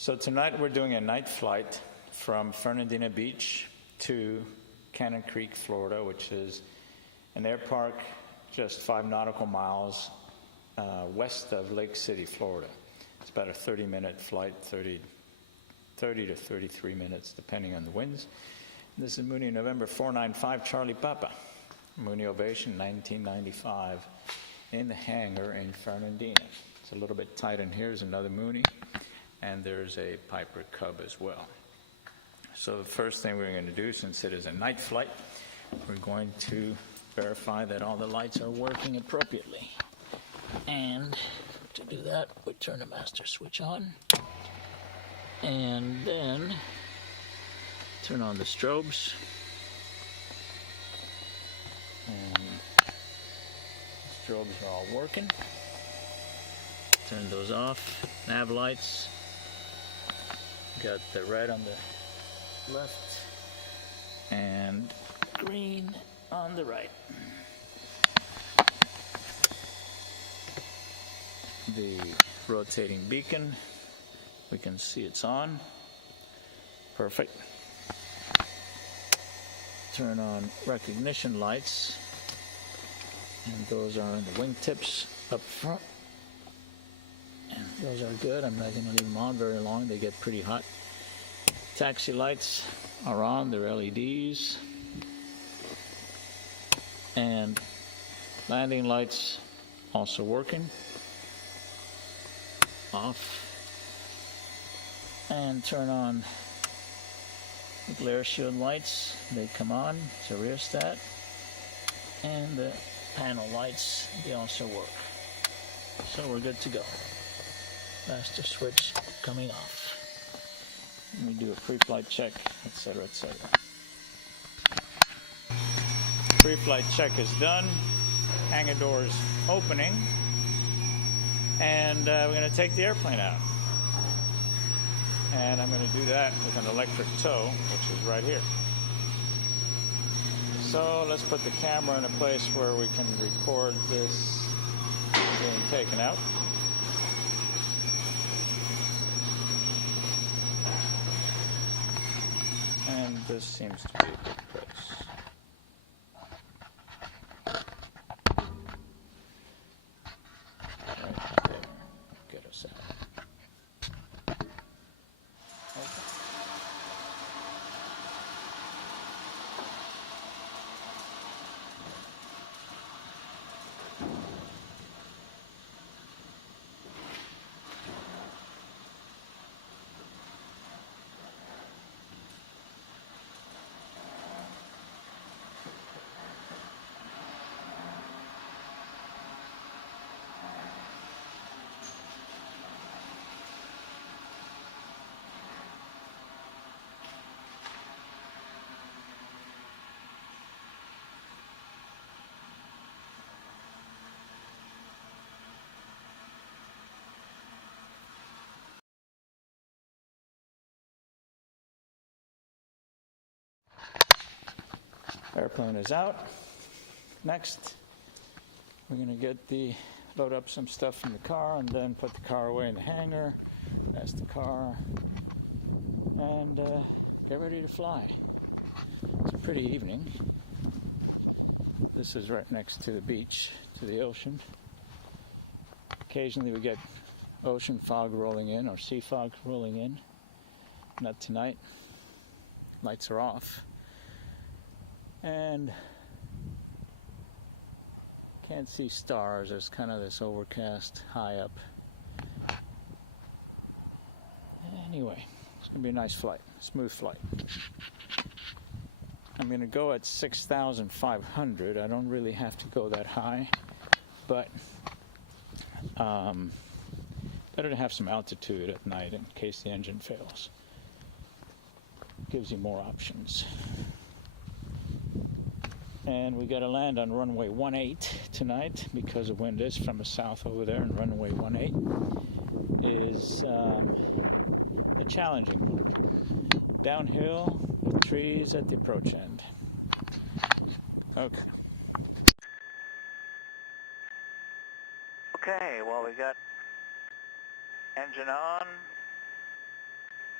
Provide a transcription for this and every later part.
So tonight we're doing a night flight from Fernandina Beach to Cannon Creek, Florida, which is an airpark just 5 nautical miles west of Lake City, Florida. It's about a 30-minute flight, 30 to 33 minutes, depending on the winds. This is Mooney, November 495, Charlie Papa. Mooney Ovation, 1995, in the hangar in Fernandina. It's a little bit tight in here. There's another Mooney, and there's a Piper Cub as well. So the first thing we're going to do, since it is a night flight, we're going to verify that all the lights are working appropriately. And to do that, we turn the master switch on, and then turn on the strobes. And the strobes are all working. Turn those off. Nav lights. Got the red on the left and green on the right. The rotating beacon, we can see it's on. Perfect. Turn on recognition lights, and those are in the wingtips up front. And those are good. I'm not going to leave them on very long. They get pretty hot. Taxi lights are on. They're LEDs. And landing lights also working. Off. And turn on the glare shield lights. They come on. It's a rheostat. And the panel lights, they also work. So we're good to go. Master switch coming off. We do a pre-flight check, etc., etc. Pre-flight check is done. Hangar doors opening. And we're going to take the airplane out. And I'm going to do that with an electric tow, which is right here. So let's put the camera in a place where we can record this being taken out. And this seems to be a good place. Right there. Get us out. Okay. Airplane is out. Next, we're going to load up some stuff in the car and then put the car away in the hangar. That's the car. And get ready to fly. It's a pretty evening. This is right next to the beach, to the ocean. Occasionally we get ocean fog rolling in or sea fog rolling in. Not tonight. Lights are off. And can't see stars. There's kind of this overcast high up. Anyway, it's going to be a nice flight, smooth flight. I'm going to go at 6,500. I don't really have to go that high, but better to have some altitude at night in case the engine fails. Gives you more options. And we got to land on runway 18 tonight because the wind is from the south over there, and runway 18 is a challenging one. Downhill with trees at the approach end. Okay. Okay, well, we got engine on,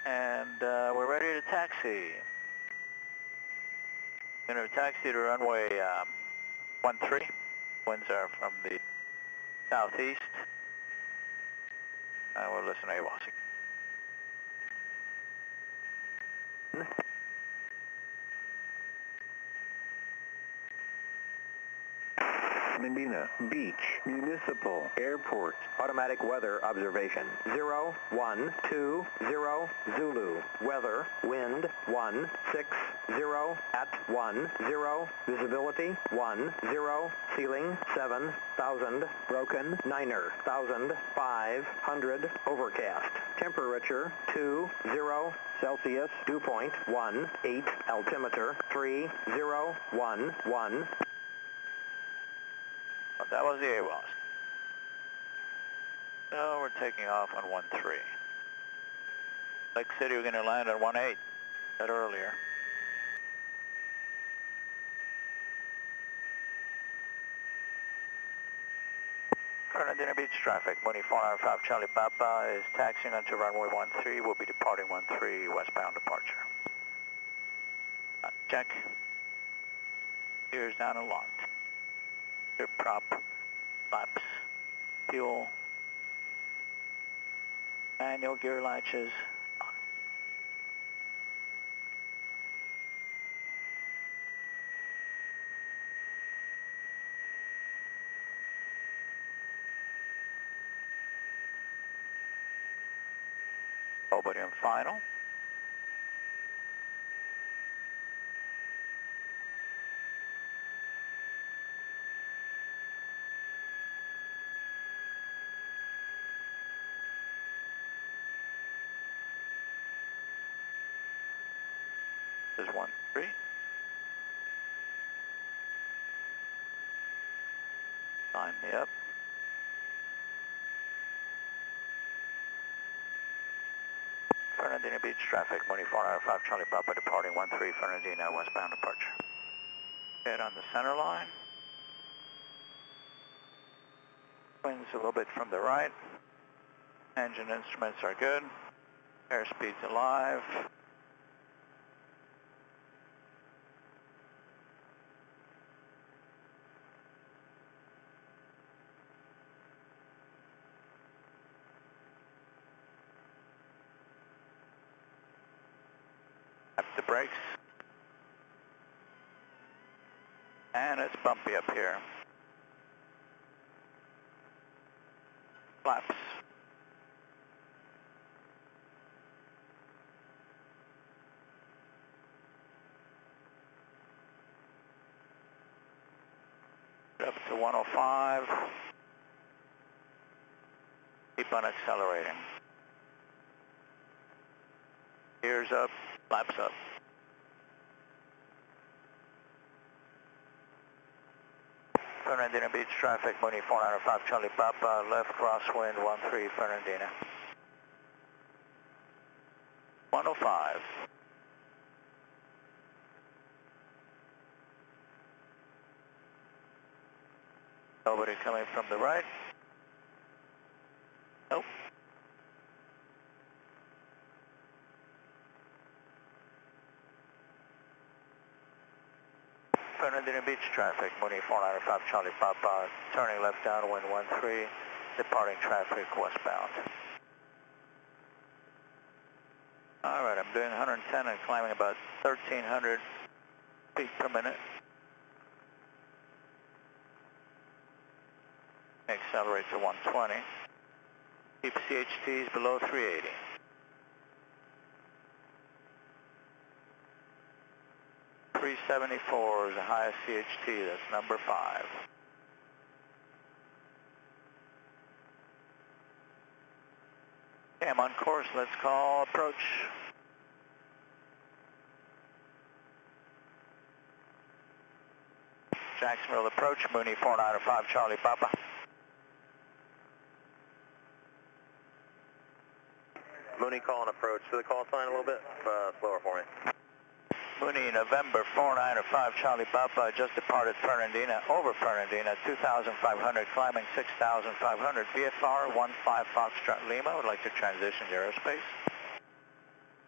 And we're ready to taxi. Going to taxi to runway 13. Winds are from the southeast. And we'll listen to AWOS. Fernandina Beach Municipal Airport. Automatic weather observation. 0120 Zulu. Weather, wind 160 at 10. Visibility 10. Ceiling 7,000. Broken 9,500. Overcast. Temperature 20 Celsius. Dew point 18. Altimeter 3011. That was the AWOS. So we're taking off on 13. Lake City, we're going to land on 18, said earlier. Fernandina Beach traffic, Mooney 405 Charlie Papa is taxiing onto runway 13. We'll be departing 13 westbound departure. Check. Gears down and locked. Gear prop, flaps, fuel, manual gear latches. Nobody on final. This is 13. Sign me up. Fernandina Beach traffic, Mooney 405 Charlie Papa departing 13 Fernandina westbound departure. Head on the center line. Winds a little bit from the right. Engine instruments are good. Airspeed's alive. Tap the brakes. And it's bumpy up here. Flaps. Up to 105. Keep on accelerating. Gears up, flaps up. Fernandina Beach traffic, Mooney 405 Charlie Papa, left crosswind 13 Fernandina. 105. Nobody coming from the right? Nope. Fernandina Beach traffic, Mooney 405 Charlie Papa, turning left downwind 13, departing traffic westbound. Alright, I'm doing 110 and climbing about 1,300 feet per minute. Accelerate to 120. Keep CHTs below 380. .374 is the highest CHT, that's number 5. Okay, I'm on course, let's call approach. Jacksonville approach, Mooney 495 Charlie Papa. Mooney calling approach to the call sign a little bit slower for me. Mooney November 495 Charlie Papa just departed Fernandina, over Fernandina, 2,500, climbing 6,500, VFR 15 Foxtrot Lima, would like to transition to airspace.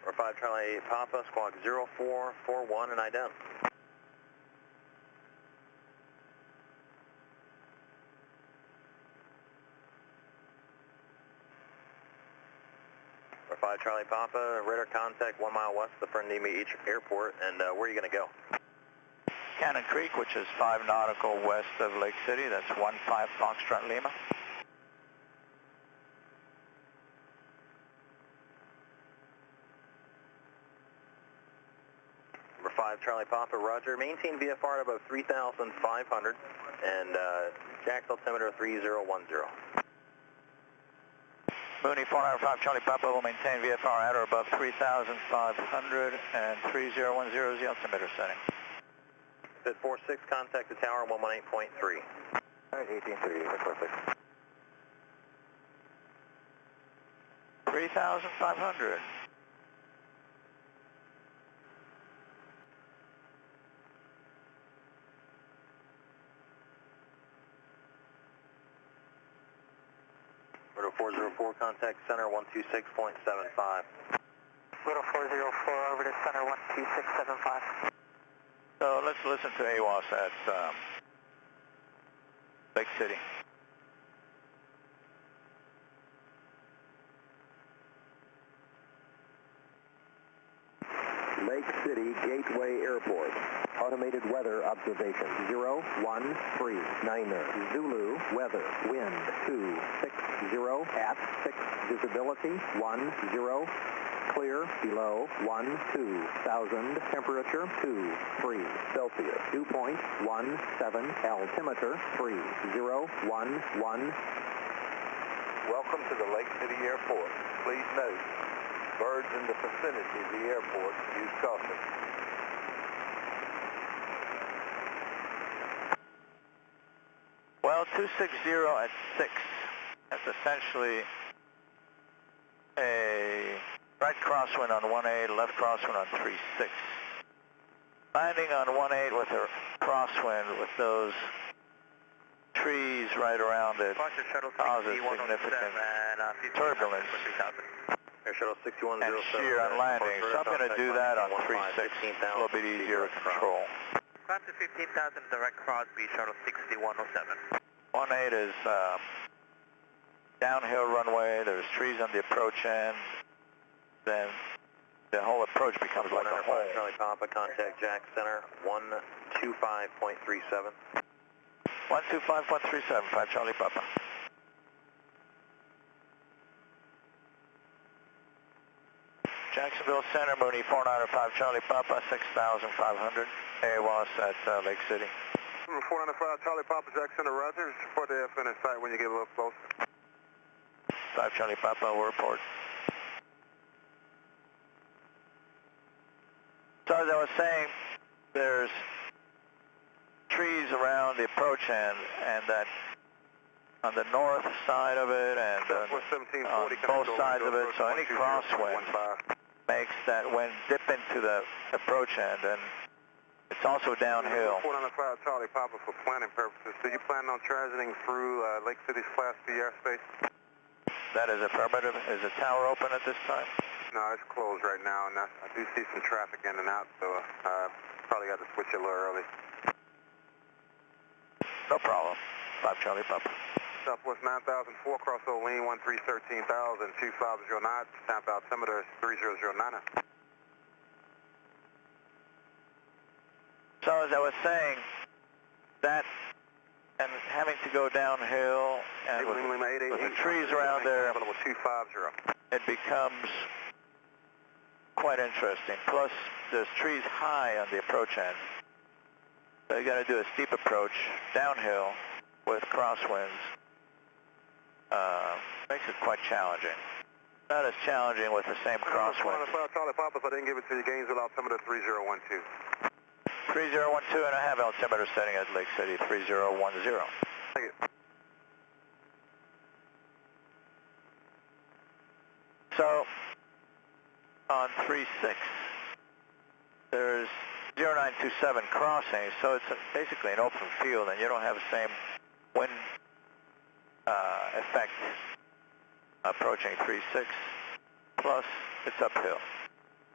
Or 5 Charlie Papa, squawk 0441 and ident. Or 5 Charlie Papa, radar contact 1 mile west of the Fernandina Beach Airport, and where are you going to go? Cannon Creek, which is 5 nautical west of Lake City. That's 15 Foxtrot Lima. Number 5 Charlie Papa, roger. Maintain VFR at about 3,500 and jack altimeter 3010. Mooney 405 Charlie Papa will maintain VFR at or above 3,500 and 3010 is the altimeter setting. Fit 46, contact the tower 118.3. Alright, 1830, that's perfect. 3,500. Rotor 404, contact center 126.75. Rotor 404 over to center 12675. So let's listen to AWAS at Lake City. Lake City Gateway Airport. Automated weather observation 013 Niner Zulu weather wind 260 at 6 visibility 10 clear below 12,000 temperature 23 Celsius 2.17 altimeter 3011. Welcome to the Lake City Airport. Please note, birds in the vicinity of the airport use caution. Well, 260 at 6. That's essentially a right crosswind on 18, left crosswind on 36. Landing on 18 with a crosswind with those trees right around it causes significant turbulence Air Shuttle 6107. and shear on landing. So I'm going to do that on 36. A little bit easier to control. Climb to 15,000 direct Crosby, shuttle 6107. 18 is downhill runway. There's trees on the approach end. Then the whole approach becomes like a hole. Charlie Papa, contact Jack Center 125.37. 125.37, 5 Charlie Papa. Jacksonville Center, Mooney 495 Charlie Papa, 6,500. AWAS at Lake City. 495 Charlie Papa, Jack Center, roger. Report the airfin in sight when you get a little closer. 5 Charlie Papa, will report. So as I was saying, there's trees around the approach end, and that on the north side of it and on both sides of it, so any crosswind makes that wind dip into the approach end, and it's also downhill. 495 Charlie Papa, for planning purposes, so you plan on transiting through Lake City's Class B airspace? That is affirmative. Is the tower open at this time? No, it's closed right now, and I do see some traffic in and out, so probably got to switch a little early. No problem. 5 Charlie Papa. Southwest 9004, crossover lean 1313,000, 2509, stamp altimeter 3009. So as I was saying, that and having to go downhill and with the trees around there, it becomes quite interesting. Plus, there's trees high on the approach end. So you got to do a steep approach downhill with crosswinds. Makes it quite challenging. Not as challenging with the same crosswind. Charlie Papa, I didn't give it to you. Gainesville altimeter 3012. 3012, and I have altimeter setting at Lake City 3010. Thank you. So on 36, there's 0927 crossing, so it's basically an open field, and you don't have the same wind effect approaching 36. Plus, it's uphill.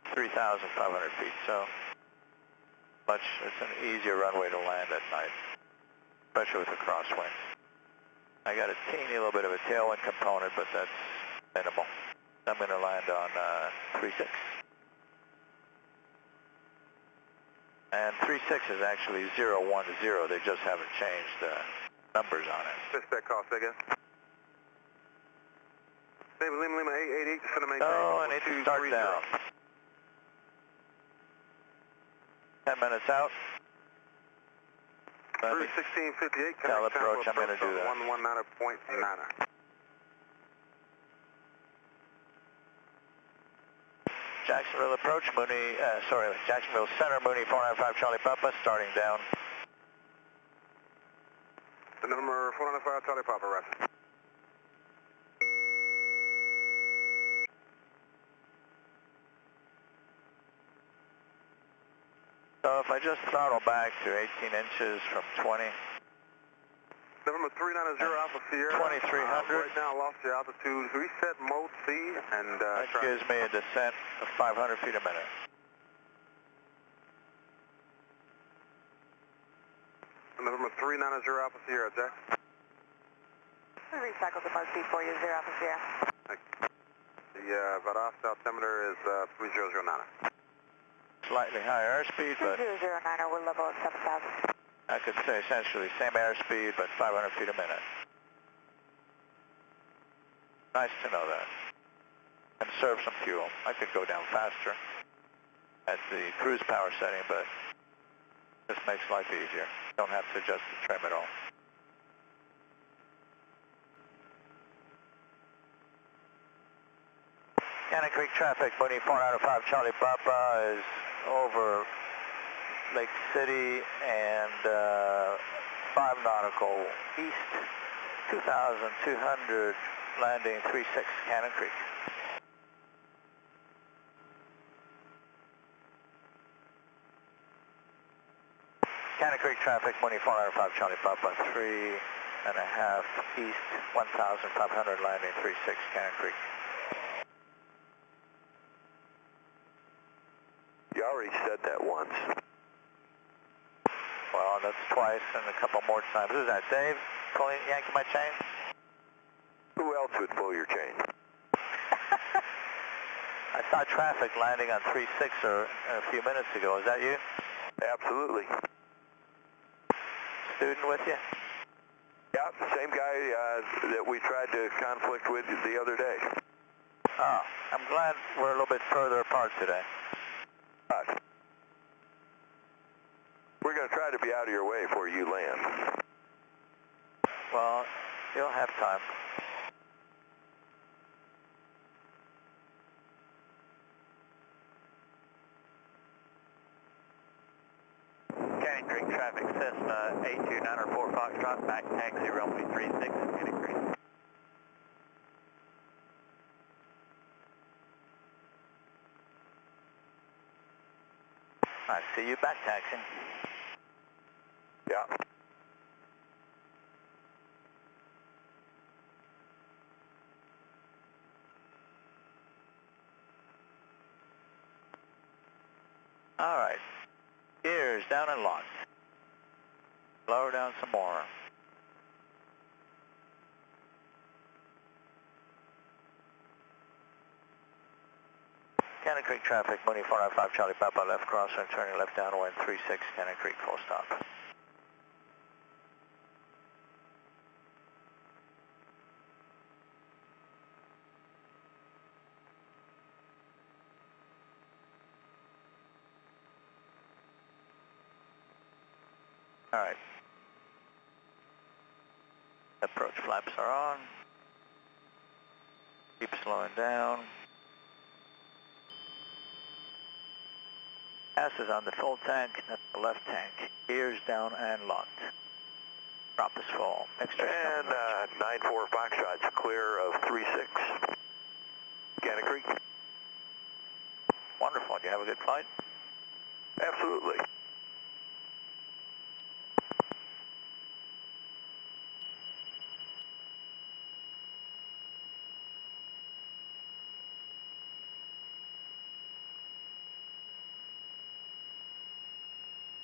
3,500 feet, so it's an easier runway to land at night, especially with a crosswind. I got a teeny little bit of a tailwind component, but that's minimal. I'm going to land on 36. And 36 is actually 010. They just haven't changed the numbers on it. Just that cost, I guess. Lima 888, just going to maintain. Oh, I need to start down. 10 minutes out. Cruise 1658, tell approach, I'm going to do that. 119.9. Jacksonville approach, Jacksonville Center, Mooney 495 Charlie Papa, starting down. The number 495 Charlie Papa, right. So if I just throttle back to 18 inches from 20. Number 390 Alpha Sierra. 2300. Right now lost the altitude. Reset mode C and... that gives me a descent of 500 feet a minute. Number 390 Alpha Sierra, Jack. Recycle the mode C for you, 0 Alpha Sierra. The velocity altimeter is 3009. Slightly higher airspeed, but 3009, we're level at 7,000. I could say essentially same airspeed, but 500 feet a minute. Nice to know that. Conserve some fuel. I could go down faster at the cruise power setting, but this makes life easier. Don't have to adjust the trim at all. Cannon Creek traffic, Mooney 495 Charlie Papa is over Lake City and 5 nautical east, 2,200, landing 36 Cannon Creek. Cannon Creek traffic, Mooney 495 Charlie Papa, 3.5 east, 1,500, landing 36 Cannon Creek. You already said that once. Well, that's twice and a couple more times. Who's that, Dave? Pulling, yanking my chain? Who else would pull your chain? I saw traffic landing on 36 a few minutes ago. Is that you? Absolutely. Student with you? Yeah, the same guy that we tried to conflict with the other day. Oh, I'm glad we're a little bit further apart today. We're going to try to be out of your way before you land. Well, you'll have time. Cannon Creek traffic, Cessna 8294 Foxtrot, back taxi runway 36, Cannon Creek. I see you back taxiing. Yeah. All right. Gears down and locked. Lower down some more. Cannon Creek traffic, Mooney 495 Charlie Papa, left crosswind, turning left downwind 36 Cannon Creek, full stop. All right. Approach flaps are on. Keep slowing down. Gas is on the full tank, that's the left tank. Gears down and locked. Prop is full. Extra. And 94 Foxtrot's clear of 36. Cannon Creek. Wonderful. Do you have a good flight? Absolutely.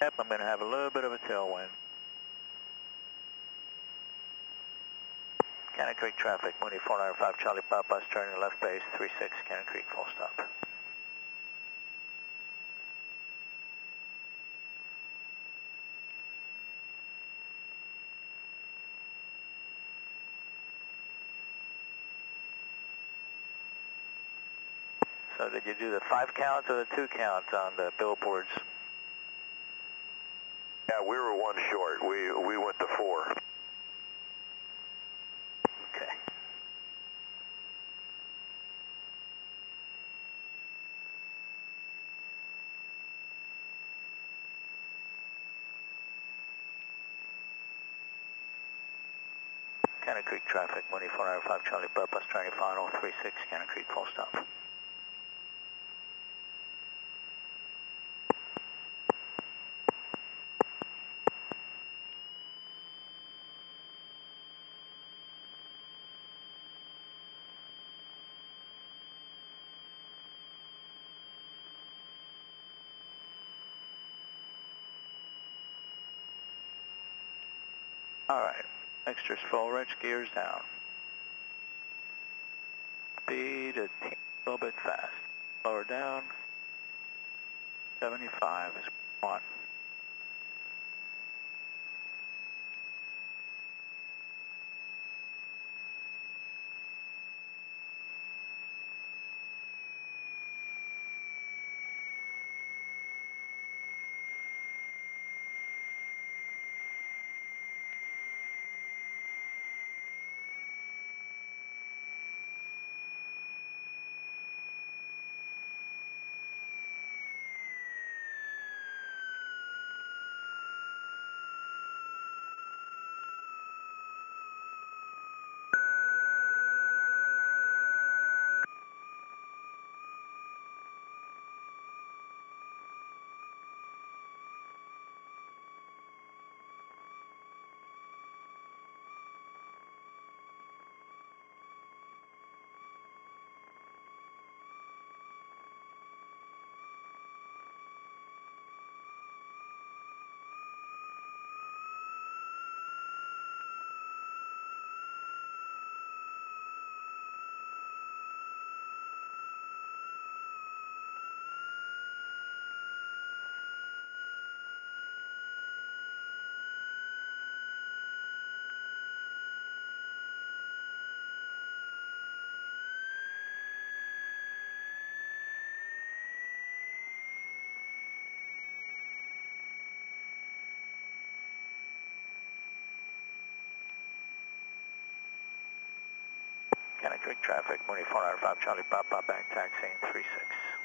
Yep, I'm going to have a little bit of a tailwind. Cannon Creek traffic, Mooney 495 Charlie Papa, turning left base, 36 Cannon Creek, full stop. So did you do the 5 count or the 2 count on the billboards? Yeah, we were one short. We went to 4. Okay. Cannon Creek traffic, Mooney 495 Charlie Papa, turning final, 36 Cannon Creek, full stop. Alright, extra full rich, gears down. Speed a little bit fast. Lower down. 75 is 1. Cannon Creek traffic, Mooney 495 Charlie Papa, back taxiing 36.